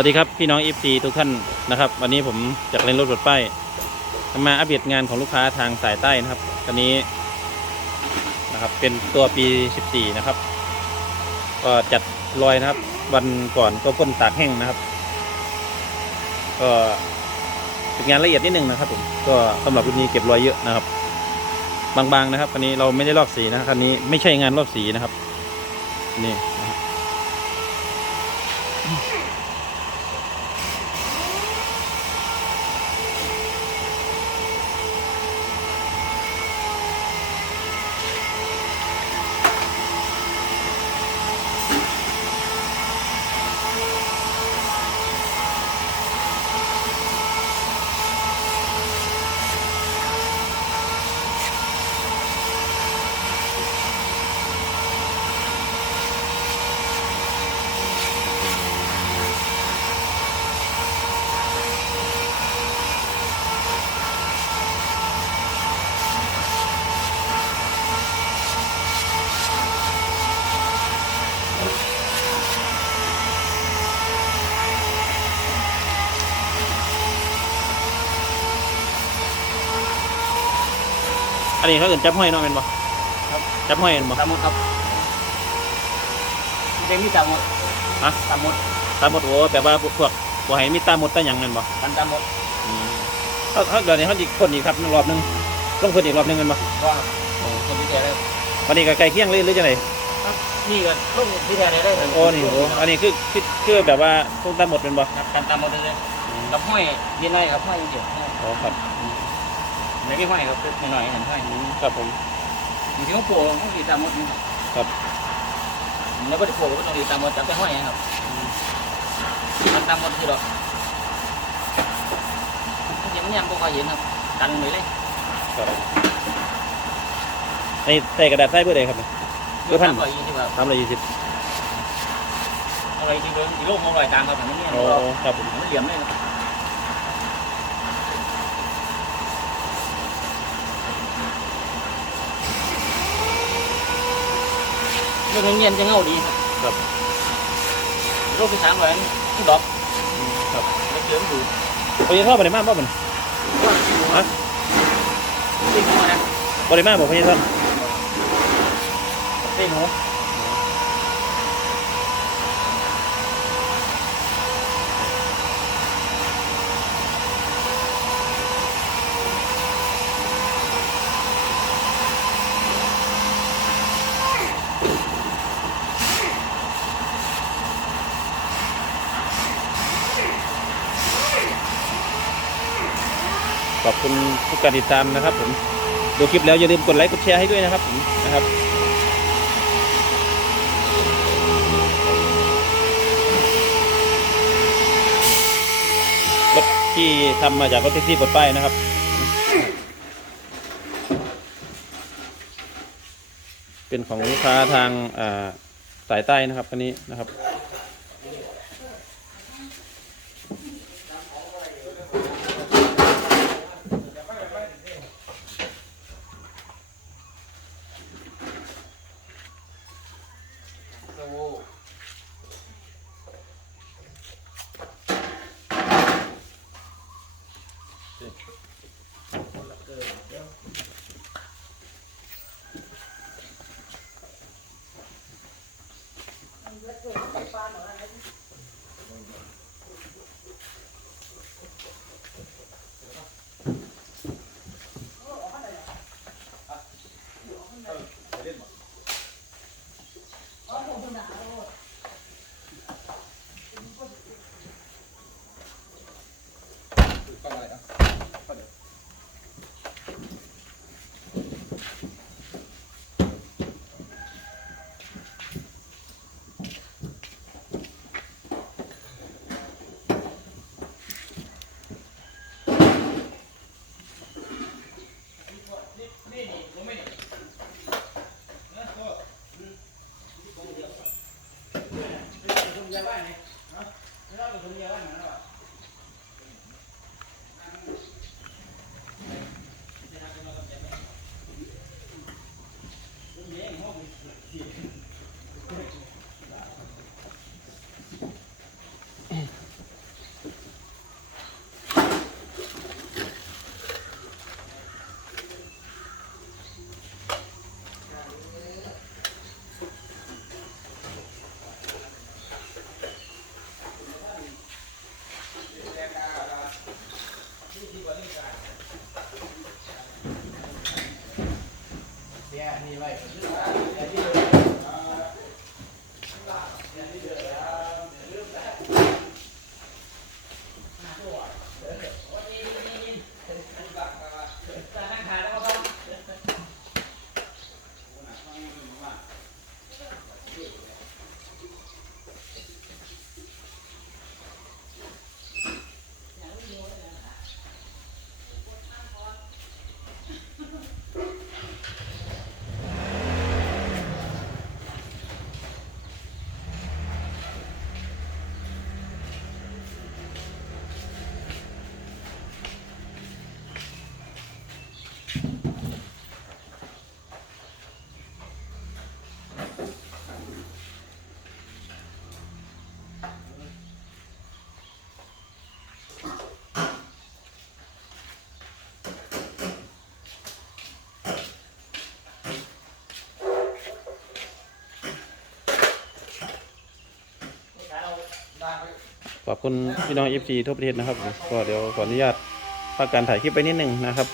วัสดีครับพี่น้อง f อทุกท่านนะครับ วันนี้ผมจากเล่นรถบดป้ายมาอัปเดตงานของลูกค้าทางสายใต้นะครับตอนนี้นะครับเป็นตัวปี 14 นะครับ ก็จัดรอยนะครับ วันก่อนก็พ่นตากแห้งนะครับ ก็เป็นงานละเอียดนิดนึงนะครับผมก็สำหรับรุ่นนี้เก็บรอยเยอะนะครับ บางๆนะครับคันนี้เราไม่ได้ลอกสีนะคันนี้ไม่ใช่งานลอกสีนะครับ นี่ อันนี้เขาเอื่นจับห้อยเนาะเป็นบ่ครับ จับห้อยเป็นบ่ตามหมดครับเป็นที่ตามหมดฮะตามหมดตามหมดโอ้แปลว่าพวกพวกพวกให้มีตามหมดตาหยังแม่นบ่กันตามหมดเขาเขาเดี๋ยวนี้เขาอีกคนอีกครับรอบหนึงต้องคนอีกรอบหนึงแม่นบ่ก็โอ้คนที่แท้ได้วันนี้ก็ใกล้เคียงเลยหรือจังไดนี่ก็ต้องที่แท้ได้ได้เลยโอ้นี่โอ้อันนี้คือคือคือแบบว่าต้องตามหมดเป็นบ่ครับกันตามหมดเลยกับห้อยเย็นไรกับห้อยเดียวอ๋อครับ ไม่ไม่ห้อยครับหน่อยๆเห็นห้อยอืมครับผมอยู่ที่ห้องโป่งห้องดีตามหมดนี่ครับแล้วก็ได้โป่งก็ต้องดีตามหมดจับไปห้อยครับกันตามหมดคือหรอกยังยังพวกเขาเห็นครับกันไปเลยครับในใส่กระดาษใส่เบอร์ใดครับเนี่ยเบอร์พันร้อยยี่สิบครับสามร้อยยี่สิบอะไรที่เดินอีโลกมองรอยตามครับผมนี่โอ้ครับผมมันเหลี่ยมเลยครับ เรื่องเงียบๆจะเงาดีครับครับโรคที่สามเลยมันดอกอืมครับแล้วเชื่อมอยู่พยาท่อบ่ได้มาบ่มันฮะตีหัวนะบ่ได้มาบ่พยาท่อตีหัว อบคุณทุกการติดตามนะครับ ผมดูคลิปแล้วอย่าลืมกดไลค์กดแชร์ให้ด้วยนะครับผมนะครับรถที่ทำมาจากรถแท็กซี่ปลดป้ายนะครับเป็นของลูกค้าทางสายใต้นะครับคันนี้นะครับ ขอบคุณพี่น้องเอฟซีทั่วประเทศนะครับ ก็เดี๋ยวขออนุญาตพักการถ่ายคลิปไปนิดนึงนะครับ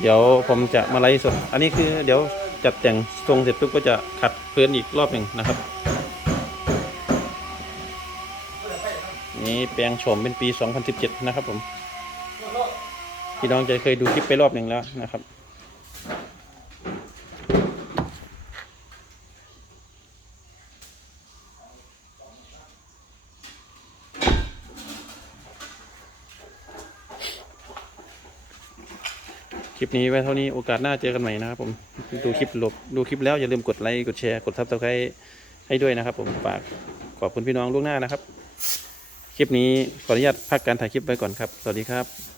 เดี๋ยวผมจะมาไลฟ์สด อันนี้คือเดี๋ยวจัดแต่งทรงเสร็จปุ๊บก็จะขัดพื้นอีกรอบหนึ่งนะครับ นี่แปลงโฉมเป็นปี 2017 นะครับผม พี่น้องจะเคยดูคลิปไปรอบหนึ่งแล้วนะครับ คลิปนี้ไว้เท่านี้โอกาสหน้าเจอกันใหม่นะครับผมดูคลิปหลบดูคลิปแล้วอย่าลืมกดไลค์กดแชร์กดทับสไคร้ให้ด้วยนะครับ ผมฝากขอบคุณพี่น้องล่วงหน้านะครับ คลิปนี้ขออนุญาตพักการถ่ายคลิปไว้ก่อนครับ สวัสดีครับ